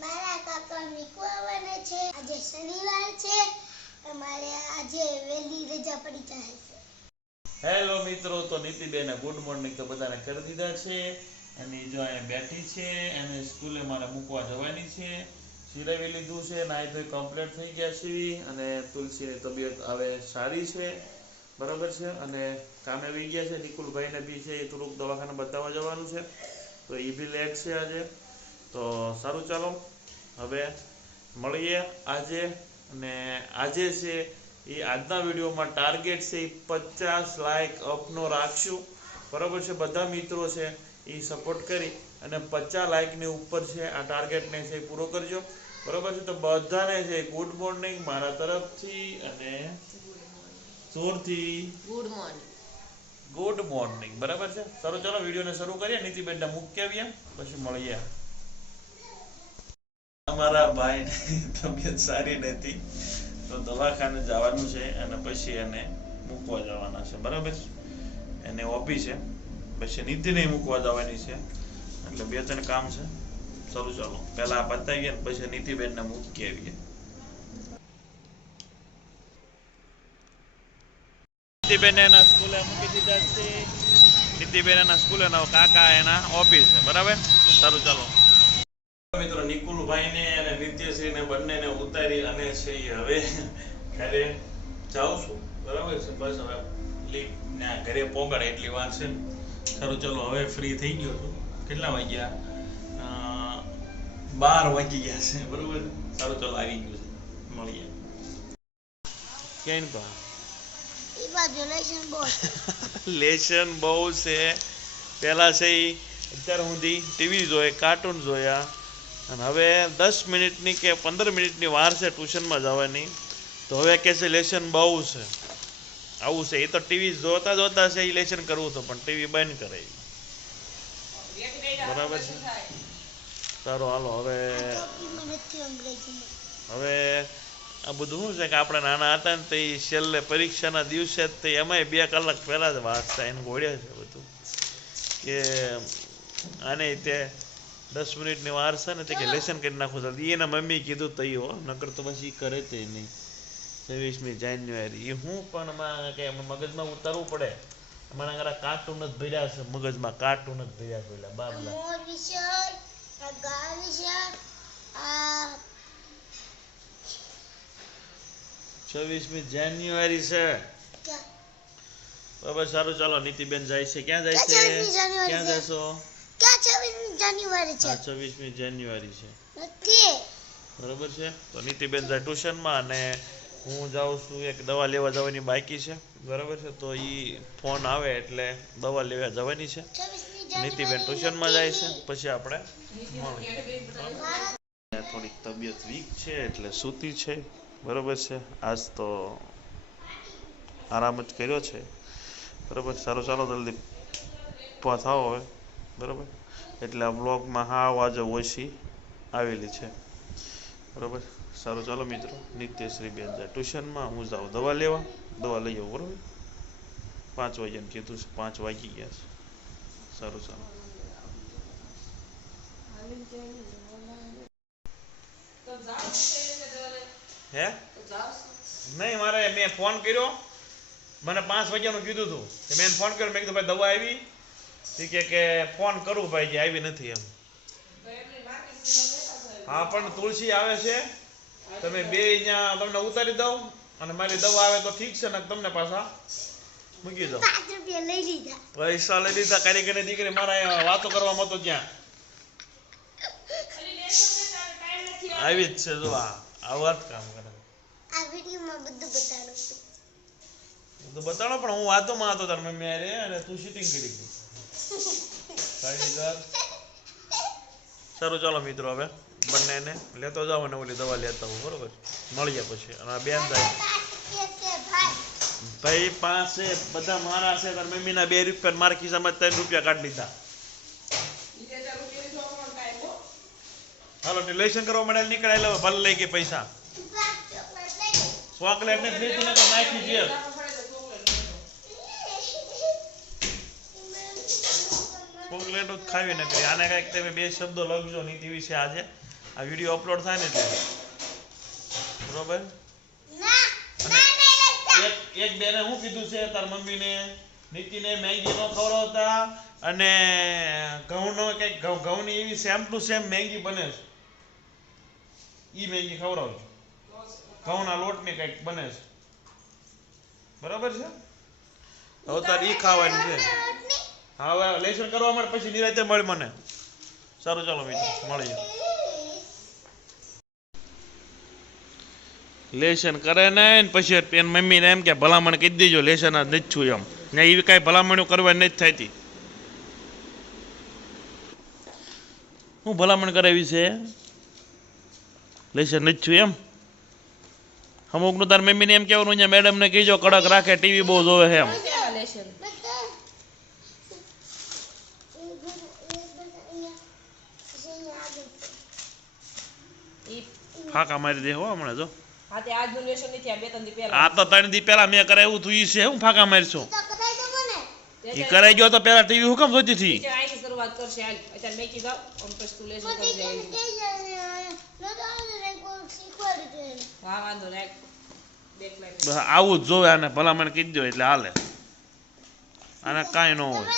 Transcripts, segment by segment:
મારા કાકા નીકળવાના છે. આજે શનિવાર છે. અમારે આજે વહેલી રજા પડી જાય છે. હેલો મિત્રો, તો નીતિબેન ગુડ મોર્નિંગ તો બધાને કરી દીધા છે. અને જો અહીંયા બેઠી છે અને સ્કૂલે મારે મૂકવા જવાની છે. સિરાવી લીધું છે, નાઈ ધોઈ કમ્પ્લીટ થઈ ગયા છે અને તુલસીની તબિયત હવે સારી છે, બરાબર છે. અને કામે આવી ગયા છે. નિકુલભાઈને બી છે એ થોડુંક દવાખાને બતાવવા જવાનું છે, તો એ બી લેટ છે આજે. તો સારું, ચાલો હવે મળીએ આજે. અને આજે છે એ આજના વિડીયોમાં ટાર્ગેટ છે એ 50 લાઈક અપનો રાખશું, બરાબર છે. બધા મિત્રો છે એ સપોર્ટ કરી અને 50 લાઈકની ઉપર છે આ ટાર્ગેટને છે પૂરો કરજો, બરાબર છે. તો બધાને છે ગુડ મોર્નિંગ મારા તરફથી અને જોરથી ગુડ મોર્નિંગ, બરાબર છે. સારું, ચાલો વિડીયોને શરૂ કરીએ. નીતિબેનને મૂકી આવીએ પછી મળીએ. અમારા ભાઈની તબિયત સારી નથી તો દવાખાને જવાનું છે અને પછી એને મૂકવા જવાના છે, બરાબર. એને ઓપી છે, પછી નીતિને મૂકવા જવાની છે, એટલે 2-3 કામ છે. સારું, ચાલો પહેલા આ પતાવીએ ને પછી નીતિબેનને મૂકી આવીએ. નીતિબેન એના સ્કૂલે મૂકી દીધા છે. નીતિબેન એના સ્કૂલે, કાકા એના ઓફિસ છે, બરાબર. સારું, ચાલો મિત્રો. નિકુલભાઈને અને નિત્યશ્રીને બંનેને ઉતારી અને છે હવે ઘરે જાઉં છું, બરાબર છે. બસ હવે ઘરે પોગાડે એટલી વાર છે. સારું, ચાલો હવે ફ્રી થઈ ગયો છું. કેટલા વાગ્યા? 12 વાગી ગયા છે, બરોબર. સારું, ચાલો આવી ગયું છે, મળીએ. ક્યાંય લેશન બહુ છે. પહેલા છે અત્યાર સુધી ટીવી જોયે, કાર્ટૂન જોયા, અને હવે 10 મિનિટની કે 15 મિનિટની વાર છે ટ્યુશનમાં જવાની. તો હવે કે છે લેશન બહુ છે, આવું છે. એ તો ટીવી જોતા જોતા છે એ લેશન કરવું હતું, પણ ટીવી બંધ કરે, બરાબર છે. સારું, હાલો હવે આ બધું શું છે કે આપણે નાના હતા ને તો એ છેલ્લે પરીક્ષાના દિવસે તો એમાંય 2 કલાક પહેલા જ વાંચતા એને ઘોડ્યા છે બધું કે આને તે 10 મિનિટની વાર છે ને તે કે લેશન કરી નાખવું જલ્દી. એના મમ્મી કીધું તો એ નકર તો પછી કરે તે નહીં. 26મી જાન્યુઆરી એ હું પણ કે મગજમાં ઉતારવું પડે. અમારા ઘરે કાર્ટૂન જ ભર્યા છે, મગજમાં કાર્ટૂન જ ભર્યા છે. બાબલા 26મી જાન્યુઆરી છે, બરાબર. સારું, ચાલો નીતિબેન જાય છે. ક્યાં જાય છે? ક્યાં જશો? 26મી જાન્યુઆરી છે. 26મી જાન્યુઆરી છે, બરાબર છે. તો નીતિબેન જાય ટ્યુશનમાં અને હું જાઉં છું, એક દવા લેવા જવાની બાકી છે, બરાબર છે. તો એ ફોન આવે એટલે દવા લેવા જવાની છે. નીતિબેન ટ્યુશનમાં જાય છે, પછી આપણે થોડીક તબિયત વીક છે એટલે સૂતી છે, બરાબર છે. આજ તો આરામ જ કર્યો છે, બરાબર. સારું, ચાલો જલ્દી થાવ હવે, બરાબર. એટલે આ બ્લોગમાં આજે ઓછી આવેલી છે, બરાબર. સારું, ચાલો મિત્રો. નિત્યશ્રી બેન જાય ટ્યુશનમાં, હું જાઉં દવા લેવા, દવા લઈ આવું, બરાબર. 5 વાગ્યાનું કીધું છે, 5 વાગી ગયા છે. સારું, ચાલો. હે નહીં, મારે મેં ફોન કર્યો, મને 5 વાગ્યાનું કીધું હતું. મેં ફોન કર્યો, મેં કીધું ભાઈ દવા આવી? કે ફોન કરું ભાઈ, કે આવી નથી એમ. હા, પણ તુલસી આવે છે, તમે બે અહીંયા તમને ઉતારી દઉં અને મારી દવા આવે તો ઠીક છે, ને તમને પાછા મૂકી દઉં. પૈસા લઈ લીધા. કારીગરની દીકરી મારા વાતો કરવામાં તો ત્યાં આવી જ છે. જો આ વાત કામ કરે. આ વિડિયોમાં બધું બતાડો, પણ હું વાતોમાં હતો તાર મમ્મી આરે અને તું શૂટિંગ કરી ગઈ. સારું, ચાલો મિત્રો હવે બંનેને લેતો જાવ અને ઓલી દવા લેતા હું, બરોબર. મળીએ પછી. અને બેન જાય ભાઈ પાસે બધા મારા છે. તાર મમ્મીના 2 રૂપિયા, મારા ખિસ્સામાં 3 રૂપિયા કાઢી લીધા. હાલો લેશન કરવા માટે નીકળાય, ભલે લઈ ગઈ પૈસા. ચોકલેટ ને ફ્રીજ ને તો નાખી છે. ચોકલેટ ચોકલેટ જ ખાવી નથી. આને કાંઈક તમે બે શબ્દો લખજો નીતિ વિશે આજે આ વિડીયો અપલોડ થાય ને એટલે બરોબર. એક બેને શું કીધું છે તાર મમ્મીને નીતિને મેગી નો ખવડાવતા અને ઘઉંનો કંઈક ઘઉંની એવી સેમ ટુ સેમ મેગી બને છે ઈ મેગી ખવડાવજો. ઘઉંના લોટની કંઈક બને છે બરાબર છે. હવે તારે ઈ ખાવાની છે. હા હવે લેસન કરવા માટે પછી નિરાતે મળી મને. સારું ચાલો મિત્રો મળીએ. લેસન કરે ને પછી એની મમ્મીને એમ કે ભલામણ કહી દેજો લેસન જ નથી છું એમ ને એવી કાંઈ ભલામણો કરવા નથી થતી. હું ભલામણ કરાવી છે લેસન નથી છું એમ. અમુકનું તાર મમ્મીને એમ કહેવાનું અહીંયા મેડમને કહીજો કડક રાખે ટીવી બહુ જોવે છે એમ. ફાકા મારી દે હો હમણાં જો. આ તો 3 દી પહેલા મેં કરાવ્યું તું ઈ છે હું ફાકા મારશું. ઈ કરાઈ ગયો તો પહેલા ટીવી હુકમ જોતી હતી. આવું જ જોવે આને ભલામણ કીધી દો એટલે હાલે. આને કાંઈ ન હોય.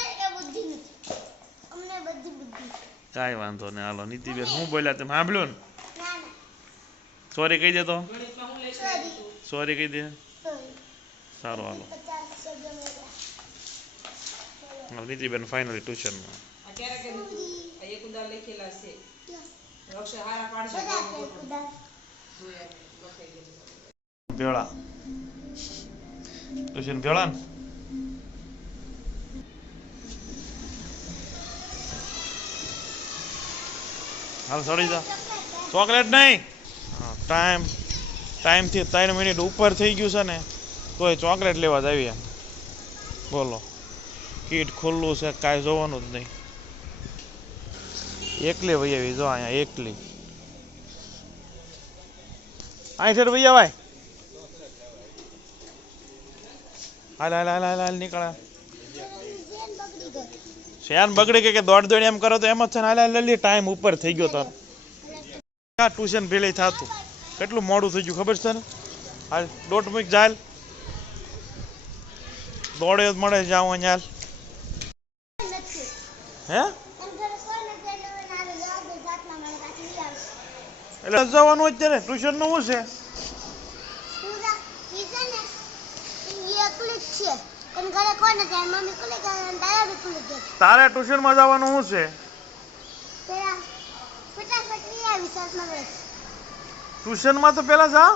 કાંઈ વાંધો નહીં હાલો. નીતિબેન હું બોલ્યા તમે સાંભળ્યું ને. સોરી કહી દે તો. સોરી કહી દે. સારું હાલો. નીતિબેન ફાઇનલી ટ્યુશનમાં. ભેળા ટ્યુશન ભેળા ને હાલ સડી જા. ચોકલેટ નહીં. ટાઈમથી 3 મિનિટ ઉપર થઈ ગયું છે ને તોય ચોકલેટ લેવા જ આવી. બોલો કીટ ખુલ્લું છે કાંઈ જોવાનું જ નહીં. એકલી વહી આવી જો અહીંયા એકલી. અહીં છે વહી આવાય. હાલ હાલ હાલ હાલ હાલ નીકળે. શેન બગડી કે દોડ દોડ એમ કરો તો એમ જ છે ને. હાલ હાલ ટાઈમ ઉપર થઈ ગયો તારો. ટ્યુશન ભેળી થતું કેટલું મોડું થઈ ગયું ખબર છે ને. હાલ દોઢ મિનિટ જાય દોડે જ મળે જાઉં અહીંયા. હે એટલે જવાનું અત્યારે ટ્યુશન નું શું છે. તારે ટ્યુશન માં જવાનું શું છે. ટ્યુશન માં તો પેલા જા.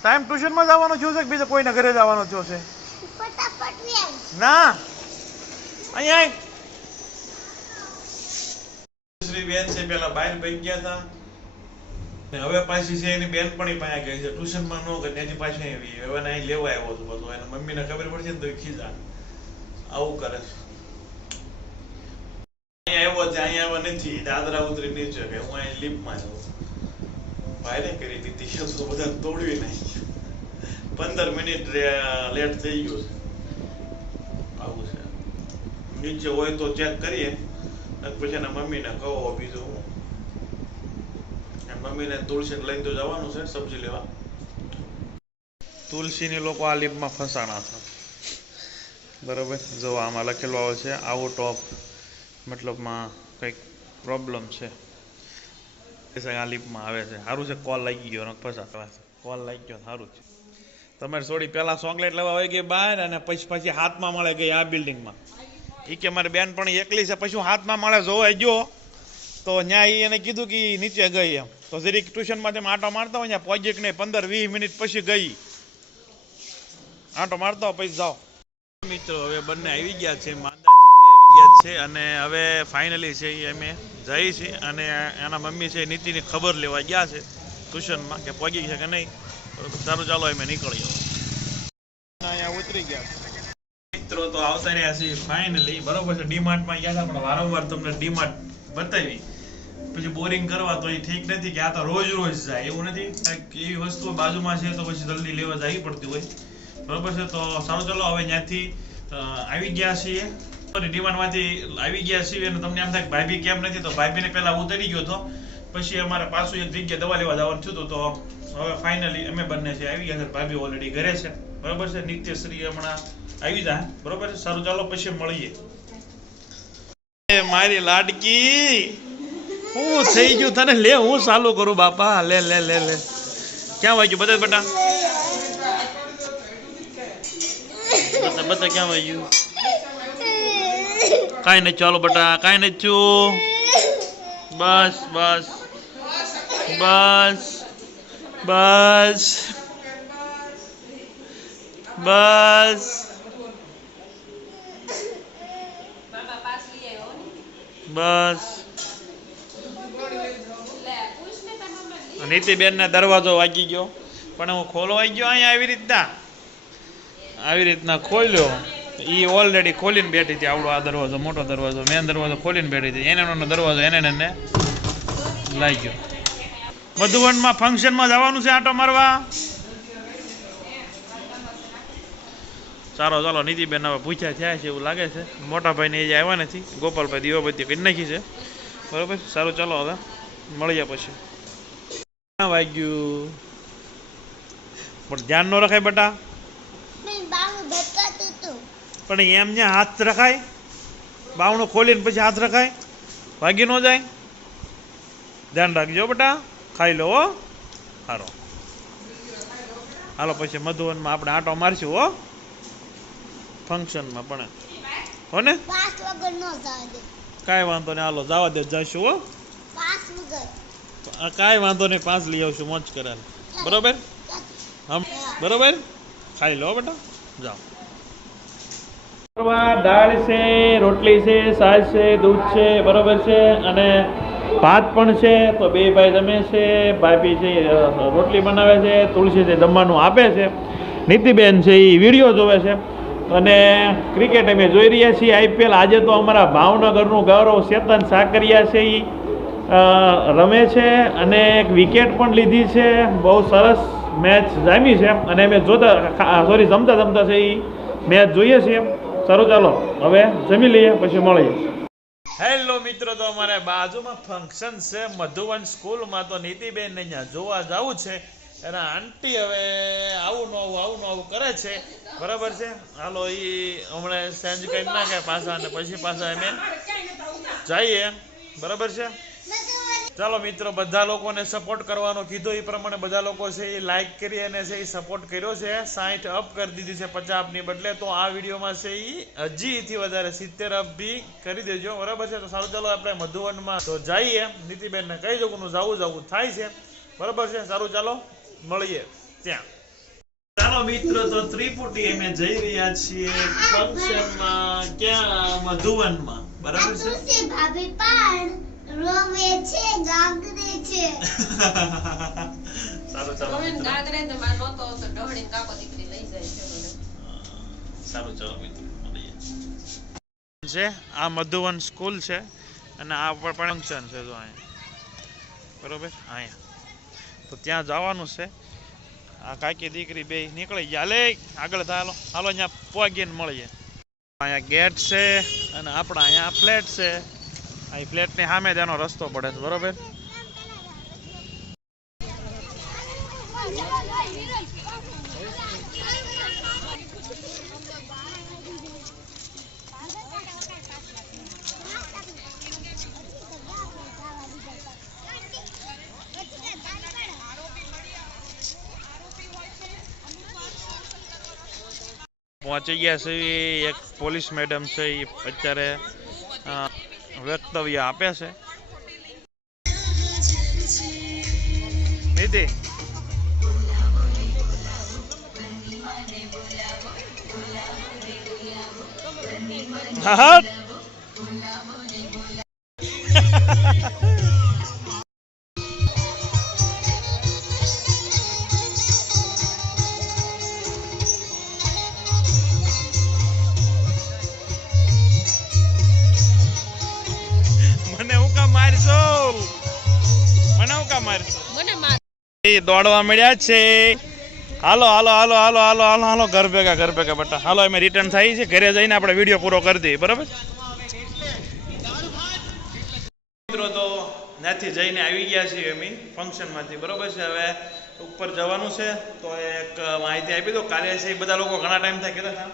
ટાઈમ ટ્યુશન માં જવાનો થયો છે કે બીજા કોઈના ઘરે જવાનો થયો છે. ના અહીંયા શ્રી બેન છે પેલા બહાર ભાઈ ગયા હતા હવે પાછી છે એની બેનપણી પાસે ગઈ છે. ટ્યુશન માં ન ગઈ ત્યાંથી પાછી આવી. હવે અહીં લેવા આવ્યો છું બધું. એને મમ્મીને ખબર પડશે ને તો ખીજા આવું કરે છે. અહીંયા આવ્યો છે અહીંયા આવ્યો નથી. દાદરા ઉતરી નીચે કે હું અહીં લીપમાં જાઉં. ભાઈ કરી દીધી તો બધા તોડવી નાખી. 15 મિનિટ લેટ થઈ ગયું છે. આવું છે. નીચે હોય તો ચેક કરીએ પછી એના મમ્મીને કહો બીજું હું. મમ્મીને તુલસી લઈને તો જવાનું છે સબ્જી લેવા. તુલસીની લોકો આ લીપમાં ફસાણા છે બરોબર. જો આમાં લખેલું આવે છે આઉટ ઓફ મતલબમાં કંઈક પ્રોબ્લેમ છે આ લીપમાં આવે છે. સારું છે કોલ લાગી ગયો ફસા. કોલ લાગી ગયો સારું છે. તમારે થોડી પહેલા ચોકલેટ લેવા આવી ગઈ બહાર અને પછી હાથમાં મળે ગઈ આ બિલ્ડિંગમાં. એ કે મારી બેન પણ એકલી છે પછી હાથમાં મળે જોવા ગયો તો ત્યાં એને કીધું કે નીચે ગઈ એમ. તો જરીક ટ્યુશનમાં તેમ આંટો મારતા હોય ત્યાં પ્રોજેક્ટ ને 15-20 મિનિટ પછી ગઈ. આંટો મારતા પછી જાઓ. મિત્રો હવે બંને આવી ગયા છે. માંદાજી બી આવી ગયા છે અને હવે ફાઇનલી છે એ અમે જઈ છીએ અને એના મમ્મી છે નીતિની ખબર લેવા ગયા છે ટ્યુશનમાં કે પહોંચી છે કે નહીં. સારું ચાલો અમે નીકળી અહીંયા ઉતરી ગયા. મિત્રો તો આવતા રહ્યા છે ફાઇનલી બરોબર છે. ડીમાર્ટમાં ગયા હતા પણ વારંવાર તમને ડીમાર્ટ બતાવી પછી બોરિંગ કરવા તો એ ઠીક નથી કે આ તો રોજ રોજ જાય એવું નથી. કંઈક એવી વસ્તુ બાજુમાં છે તો પછી જલ્દી લેવા જવી પડતી હોય બરોબર છે. તો સારું ચાલો હવે ત્યાંથી આવી ગયા છીએ ડિમાન્ડમાંથી આવી ગયા છીએ અને તમને એમ થાય કે ભાભી કેમ નથી, તો ભાભીને પહેલા હું ઉતરી ગયો હતો, પછી અમારે પાછું એક જગ્યાએ દવા લેવા જવાનું થયું હતું, તો હવે ફાઇનલી અમે બંને છે આવી ગયા છે. ભાભી ઓલરેડી ઘરે છે, બરોબર છે. નિત્યશ્રી હમણાં આવી જાય, બરોબર છે. સારું ચાલો પછી મળીએ. મારી લાડકી હું થઈ ગયું તને, લે હું ચાલુ કરું બાપા, લે લે લે લે. ક્યાં વાગ્યું બધા બેટા, બધા ક્યાં વાગ્યું? કાંઈ નહીં, ચાલો બેટા કાંઈ નહીં છું. બસ બસ બસ બસ બસ. બસ નીતિબેન ને દરવાજો વાગી ગયો, પણ હું ખોલવાઈ ગયો અહીંયા આવી રીતના ખોલ્યો. એ ઓલરેડી ખોલીને બેઠી હતી. આવડો આ દરવાજો, મોટો દરવાજો, મેન દરવાજો ખોલીને બેઠી હતી. એને દરવાજો એને લાગી ગયો. મધુવનમાં ફંક્શનમાં જવાનું છે આંટો મારવા. સારો ચાલો નીતિબેન હવે પૂછ્યા થયા છે એવું લાગે છે. મોટા ભાઈને એ આવ્યા નથી, ગોપાલભાઈ દીવાબત્તી કરી નાખી છે, બરોબર. સારું ચાલો હવે મળીએ પછી. ક્યાં વાગ્યું? પણ ધ્યાન ન રખાય બેટા, પણ એમ ત્યાં હાથ રખાય, બાવણું ખોલીને પછી હાથ રખાય, વાગી ન જાય. ધ્યાન રાખજો બેટા, ખાઈ લો હો. સારો હાલો પછી મધુવનમાં આપણે આંટો મારશું હો, ફંક્શનમાં. પણ હો ને કાંઈ વાંધો નહીં, હાલો જવા દે જઈશું હો. કાંઈ વાંધો નહીં, 5 લઈ આવશું, મોજ કરાલ, બરોબર. બરોબર, ખાઈ લો બેટા, જાઓ. દાળ છે, રોટલી છે, છાશ છે, દૂધ છે, બરોબર છે, અને ભાત પણ છે. તો બે ભાઈ જમે છે, ભાભી છે રોટલી બનાવે છે, તુલસી છે જમવાનું આપે છે, નીતિબેન છે એ વિડીયો જોવે છે, અને ક્રિકેટ અમે જોઈ રહ્યા છીએ IPL. આજે તો અમારા ભાવનગરનું ગૌરવ ચેતન સાકરિયા છે એ રમે છે, અને એક વિકેટ પણ લીધી છે. બહુ સરસ મેચ જામી છે, અને અમે જમતા છે એ મેચ જોઈએ છીએ. સારું ચાલો હવે જમી લઈએ પછી મળીએ. હેલો મિત્રો, તો અમારે બાજુમાં ફંક્શન છે મધુવન સ્કૂલમાં, તો નીતિબેન ને અહીંયા જોવા જવું છે. એના આંટી હવે આવું નવું કરે છે, બરાબર છે. હાલો એ હમણાં સાંજ કરી નાખે પાછા, અને પછી પાછા અમે જઈએ, બરાબર છે. ચાલો મિત્રો, બધા લોકોને સપોર્ટ કરવાનો કીધો એ પ્રમાણે બધા લોકો છે એ લાઈક કરી અને છે એ સપોર્ટ કર્યો છે. 60 અપ કરી દીધી છે 50 અપની બદલે. તો આ વિડીયોમાં છે એ હજીથી વધારે 70 અપ બી કરી દેજો, બરાબર છે. તો સારું ચાલો આપણે મધુવનમાં તો જઈએ. નીતિબેનને કહી દઉં જવું થાય છે, બરાબર છે. સારું ચાલો મળીએ ત્યાં. ચાલો મિત્રો, તો ત્રિપુટી અમે જઈ રહ્યા છીએ ફંક્શનમાં. ક્યાં? મધુવનમાં, બરાબર છે. ભાભી પણ રોમે છે, ગાગરે છે. સારું ચાલો ગાગરે તો માં નહોતો તો ઢોળીને કાકો દીકરી લઈ જાય છે મને. સારું ચાલો મિત્રો મળીએ. છે આ મધુવન સ્કૂલ છે, અને આ પર ફંક્શન છે જો અહીંયા, બરોબર. અહીંયા તો ત્યાં જવાનું છે. આ કાકી દીકરી બે નીકળી ગયા. લે આગળ હાલો હાલો, અહીંયા પહોંચીને મળીએ. અહીંયા ગેટ છે, અને આપણા અહીંયા ફ્લેટ છે. આ ફ્લેટની સામે તેનો રસ્તો પડે છે, બરોબર. પહોંચી ગયા છે. એક પોલીસ મેડમ છે એ અત્યારે વક્તવ્ય આપે છે. નીતિ હા દોડવા મળ્યા છે. હાલો હાલો હાલો હાલો હાલો હાલો હાલો ઘર ભેગા બેટા હાલો અમે રિટર્ન થઈ છે ઘરે જઈને આપણે વિડીયો પૂરો કરી દઈએ બરાબર મિત્રો તો ત્યાંથી જઈને આવી ગયા છીએ અમે ફંક્શનમાંથી બરોબર છે હવે ઉપર જવાનું છે તો એક માહિતી આપી દો કાલે છે એ બધા લોકો ઘણા ટાઈમ થાય કહેતા હતા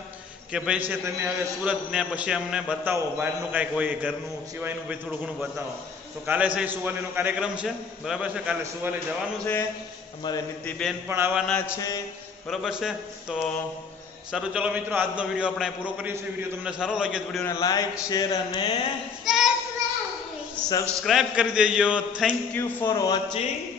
કે ભાઈ છે તમે હવે સુરત ને પછી અમને બતાવો બહારનું કાંઈક હોય ઘરનું સિવાયનું ભાઈ થોડું ઘણું બતાવો તો કાલે છે સુવાલીનો કાર્યક્રમ છે બરાબર છે કાલે સુવાલી જવાનું છે અમારે નીતિબેન પણ આવવાના છે બરાબર છે તો સારું ચલો મિત્રો આજનો વિડીયો આપણે પૂરો કરીએ છીએ વિડીયો તમને સારો લાગ્યો તો વિડીયોને લાઈક શેર અને સબસ્ક્રાઇબ કરી દેજો થેન્ક યુ ફોર વોચિંગ